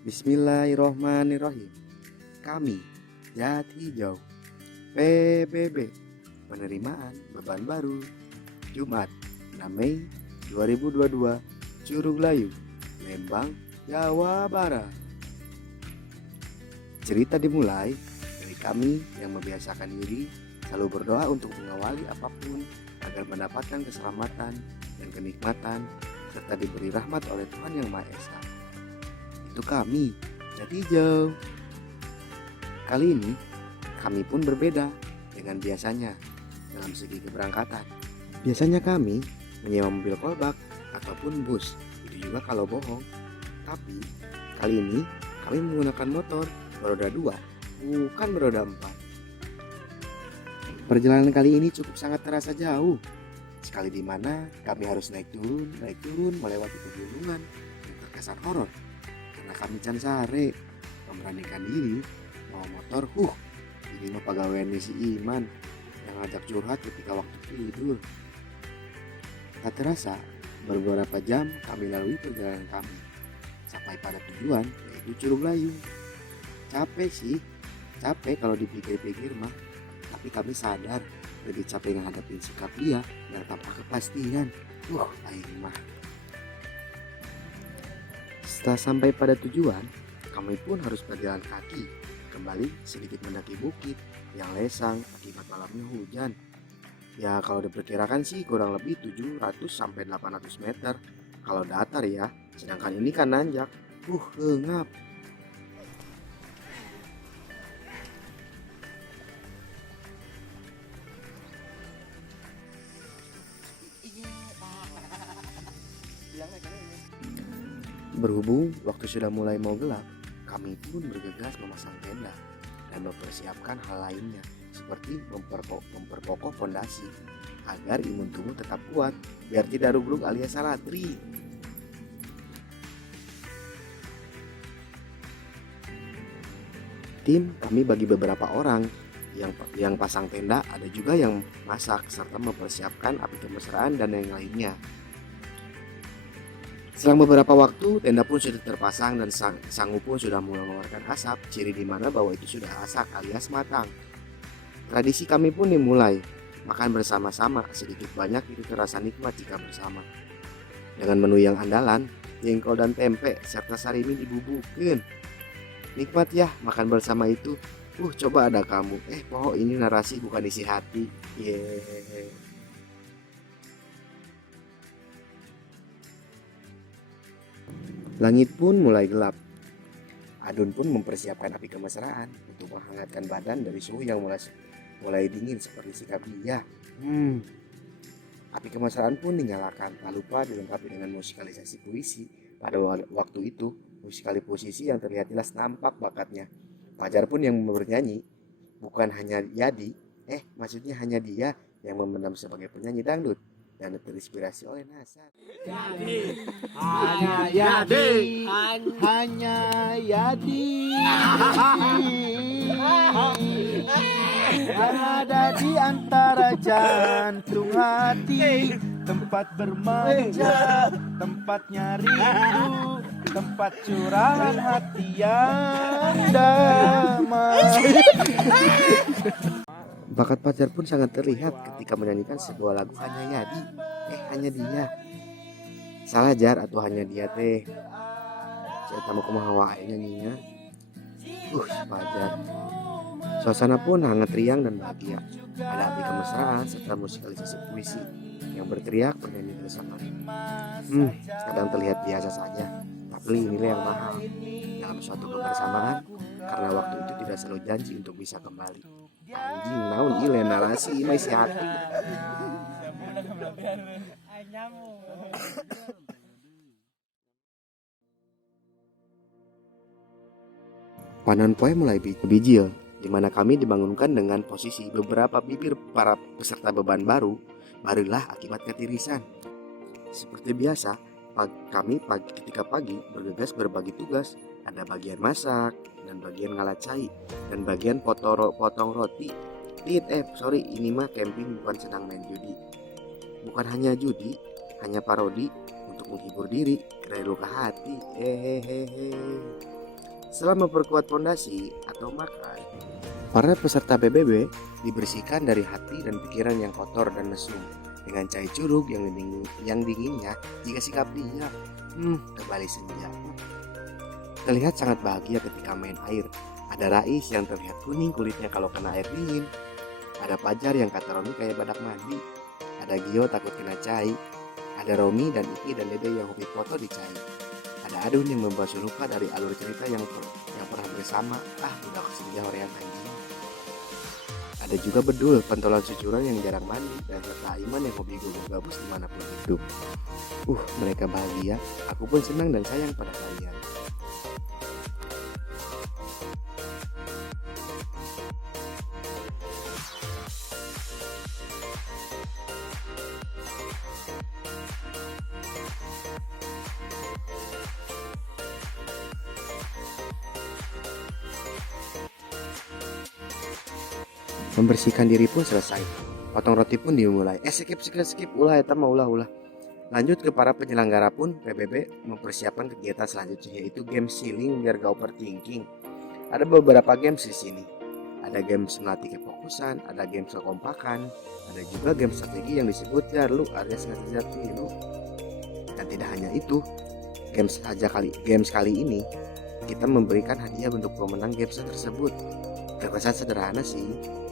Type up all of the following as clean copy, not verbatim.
Bismillahirrohmanirrohim. Kami, Jat Hijau, PBB, penerimaan beban baru, Jumat 6 Mei 2022, Curug Layu, Lembang, Jawa Barat. Cerita dimulai dari kami yang membiasakan diri selalu berdoa untuk mengawali apapun agar mendapatkan keselamatan dan kenikmatan serta diberi rahmat oleh Tuhan Yang Maha Esa. Itu kami, Jat Hijau. Kali ini kami pun berbeda dengan biasanya dalam segi keberangkatan. Biasanya kami menyewa mobil kolbak ataupun bus, itu juga kalau bohong. Tapi kali ini kami menggunakan motor beroda 2, bukan beroda 4. Perjalanan kali ini cukup sangat terasa jauh, sekali di mana kami harus naik turun melewati pegunungan yang terkesan horor. Karena kami cansare memberanikan diri bawa motor. Ini mah pegawaian si Iman yang ngajak curhat ketika waktu tidur. Tak terasa beberapa jam kami lalui perjalanan kami sampai pada tujuan, yaitu Curug Layu. Capek kalau dipikir-pikir mah. Tapi kami sadar lebih capek menghadapi sikap dia dan tanpa kepastian. Aing mah. Setelah sampai pada tujuan, kami pun harus berjalan kaki kembali sedikit mendaki bukit yang lesang akibat malamnya hujan. Ya kalau diperkirakan sih kurang lebih 700 sampai 800 meter kalau datar ya, sedangkan ini kan nanjak. Ngap. Berhubung waktu sudah mulai mau gelap, kami pun bergegas memasang tenda dan mempersiapkan hal lainnya seperti memperkokoh fondasi agar imun tubuh tetap kuat biar tidak rugruk alias salatri. Tim kami bagi beberapa orang, yang pasang tenda, ada juga yang masak serta mempersiapkan api kemesraan dan yang lainnya. Selang beberapa waktu, tenda pun sudah terpasang dan sangu pun sudah mulai mengeluarkan asap, ciri di mana bahwa itu sudah masak alias matang. Tradisi kami pun dimulai, makan bersama-sama, sedikit banyak itu terasa nikmat jika bersama. Dengan menu yang andalan, jengkol dan tempe serta sarimi dibubuhkeun. Nikmat ya makan bersama itu. Coba ada kamu. Poho ini narasi bukan isi hati. Langit pun mulai gelap. Adun pun mempersiapkan api kemesraan untuk menghangatkan badan dari suhu yang mulai dingin seperti sikap dia. Api kemesraan pun dinyalakan, tak lupa dilengkapi dengan musikalisasi puisi. Pada waktu itu, musikalisasi puisi yang terlihat jelas nampak bakatnya. Fajar pun yang bernyanyi, bukan hanya Yadi, maksudnya hanya dia yang memendam sebagai penyanyi dangdut dan terinspirasi oleh Nasar. Hanya Yadi, hanya Yadi yang ada di antara jantung hati, tempat bermanja, tempatnya rindu, tempat curahan hati yang damai. Bakat Fajar pun sangat terlihat ketika menyanyikan sebuah lagu Hanya Yadi. Hanya dia. Salah Jar atau hanya dia teh. Saya tamu kumaha wae nyanyinya. Fajar. Suasana pun hangat riang dan bahagia. Ada api kemesraan serta musikalisasi puisi yang berteriak bernyanyi bersama. Kadang terlihat biasa saja, tapi nilai yang mahal dalam suatu kebersamaan karena waktu itu tidak selalu janji untuk bisa kembali. Anjing naon ile narasi ieu isi hati. Panan poe mulai bijil, di mana kami dibangunkan dengan posisi beberapa bibir para peserta beban baru, barulah akibat ketirisan. Seperti biasa, ketika pagi bergegas berbagi tugas, ada bagian masak dan bagian ngalacai dan bagian potong roti. Ini mah camping bukan sedang main judi. Bukan hanya judi, hanya parodi untuk menghibur diri dari luka hati. Setelah memperkuat fondasi atau makan, para peserta PBB dibersihkan dari hati dan pikiran yang kotor dan mesum dengan cai curug yang dinginnya jika sikap dia kembali senja. Terlihat sangat bahagia ketika main air. Ada Rais yang terlihat kuning kulitnya kalau kena air dingin. Ada Pajar yang kata Romi kayak badak mandi. Ada Gio takut kena cai. Ada Romi dan Iki dan Dede yang hobi foto di cai. Ada Adun yang membasuh luka dari alur cerita yang pernah bersama. Udah kesenja horean anjing. Ada juga Bedul, pentolan sucuran yang jarang mandi, dan serta Aiman yang hobi gabus dimanapun hidup. Mereka bahagia, aku pun senang dan sayang pada kalian. Membersihkan diri pun selesai. Potong roti pun dimulai. Skip ulah eta mah ulah. Lanjut ke para penyelenggara pun PBB mempersiapkan kegiatan selanjutnya, yaitu game sealing biar gak overthinking. Ada beberapa games di sini. Ada games melatih kefokusan, ada games kekompakan, ada juga game strategi yang disebut Jarlu alias Ngajatilu. Dan tidak hanya itu, games kali ini kita memberikan hadiah untuk pemenang games tersebut. Terkesan sederhana sih,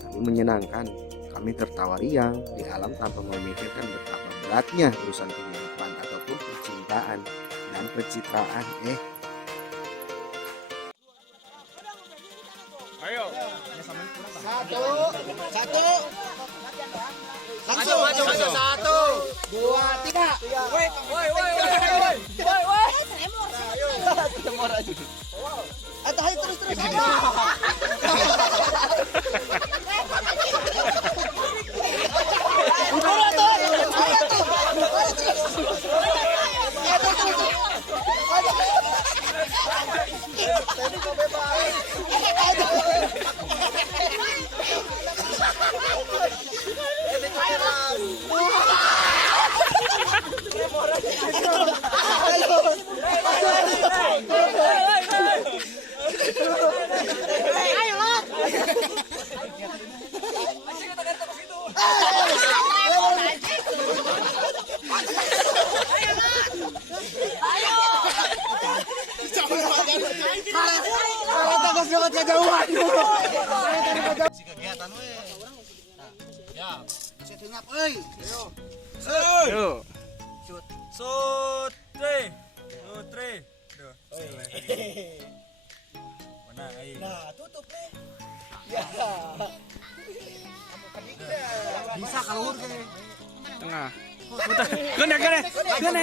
tapi menyenangkan. Kami tertawa riang di alam tanpa memikirkan betapa beratnya urusan kehidupan ataupun percintaan dan pencitraan. Ayo. Satu. Langsung. 1, 2, 3. Woi. Tremor aja. Atau ayo terus. Kegiatan we. Ya, setengah euy. Ayo. Shoot. 3. Mana ayo. Nah, tutup nih. Ya. Bisa kalau ke Tengah. Gene.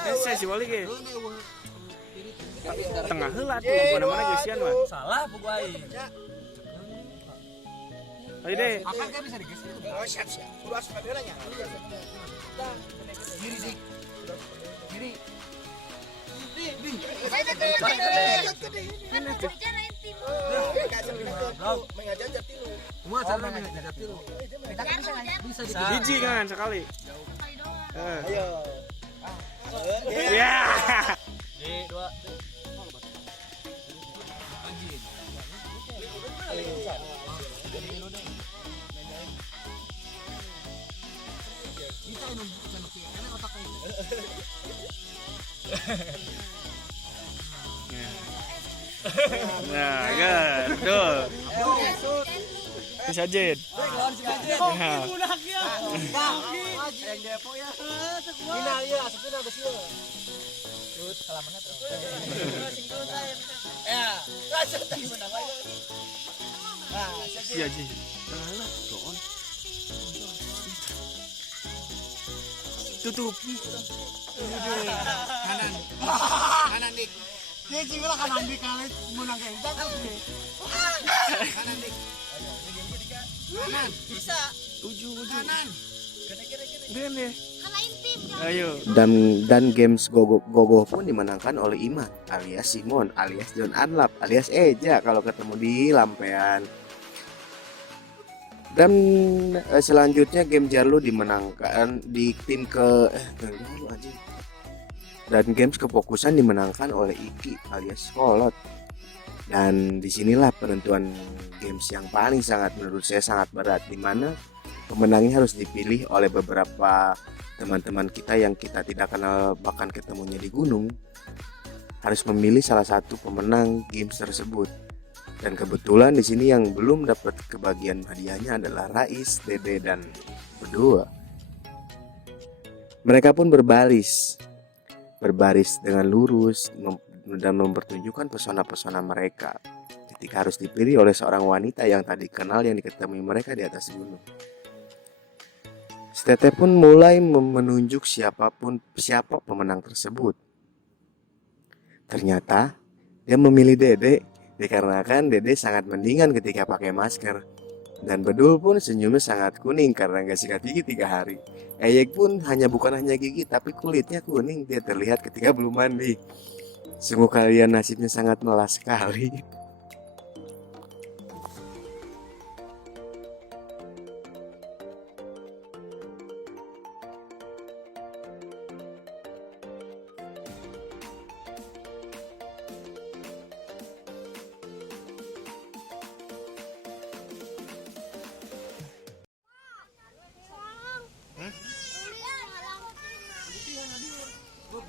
Saya si wali ge. Tengah heula tuh, mana-mana geus mah. salah buku aing. Ayo deh. Akan kan bisa digeser. Oh, siap. Kudu asup kameranya. Diri dik. Diri. Biji kan sekali. Ayo. Ya. 2. Nah, betul. Bisa Jin. Nah. Yang depo ya. Mina ieu asupna geus ieu. Shoot halamanna terus. Ya, lanjut tadi menang aja. Nah, Iya Jin. Alah, doon. Tutup. kanan dik. Dia juga kanan dik kali menang kayak gitu. Kanan dik. Kanan bisa. Tujuh. Kanan. Gini. Kalahin tim. Ayo. Dan games gogoh pun dimenangkan oleh Iman alias Simon alias John Anlap alias Eja kalau ketemu di lampean. Dan selanjutnya game Jarlu dimenangkan di tim ke dan games kefokusan dimenangkan oleh Iki alias Kolot. Dan disinilah penentuan games yang paling sangat menurut saya sangat berat, dimana pemenangnya harus dipilih oleh beberapa teman-teman kita yang kita tidak kenal, bahkan ketemunya di gunung, harus memilih salah satu pemenang games tersebut. Dan kebetulan di sini yang belum dapat kebagian hadiahnya adalah Rais, Dede, dan berdua. Mereka pun berbaris dengan lurus dan mempertunjukkan pesona-pesona mereka ketika harus dipilih oleh seorang wanita yang tadi kenal yang diketemui mereka di atas gunung. Tete pun mulai menunjuk siapa pemenang tersebut. Ternyata dia memilih Dede dikarenakan Dede sangat mendingan ketika pakai masker. Dan Bedul pun senyumnya sangat kuning karena gak sikat gigi 3 hari. Eyek pun bukan hanya gigi tapi kulitnya kuning, dia terlihat ketika belum mandi. Sungguh kalian nasibnya sangat melas sekali.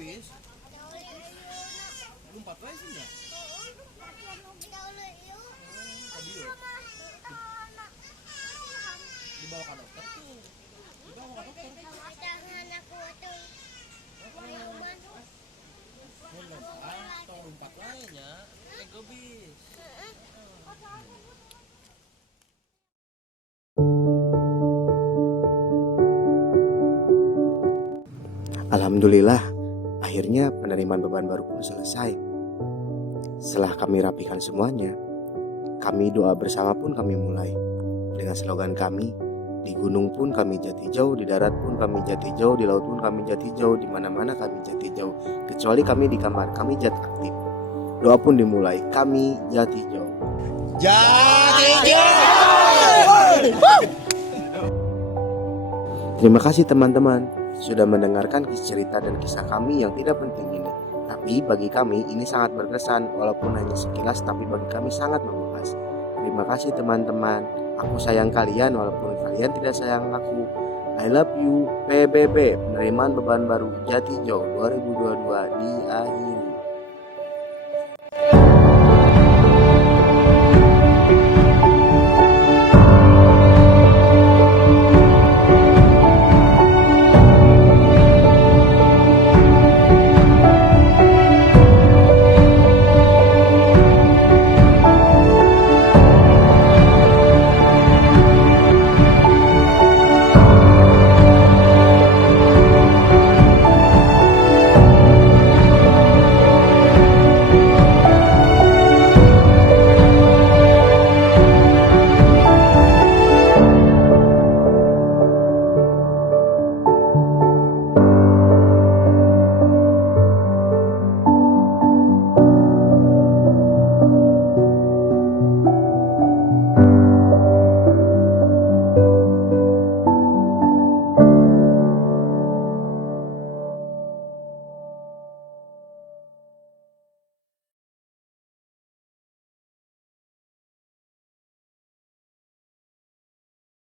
Bis. Lompat wae sih enggak? Dibawa ke dokter tuh. Dibawa ke dokter. Lompat wae nya. Ego bis. Alhamdulillah, akhirnya penerimaan beban baru pun selesai. Setelah kami rapikan semuanya, kami doa bersama pun kami mulai. Dengan slogan kami, di gunung pun kami jati jauh, di darat pun kami jati jauh, di laut pun kami jati jauh, di mana-mana kami jati jauh. Kecuali kami di kamar, kami jati aktif. Doa pun dimulai, kami jati jauh. Jati jauh. Terima kasih teman-teman sudah mendengarkan cerita dan kisah kami yang tidak penting ini. Tapi bagi kami ini sangat berkesan, walaupun hanya sekilas tapi bagi kami sangat membekas. Terima kasih teman-teman. Aku sayang kalian walaupun kalian tidak sayang aku. I love you. PBB, penerimaan beban baru Jati Jauh 2022 diakhiri.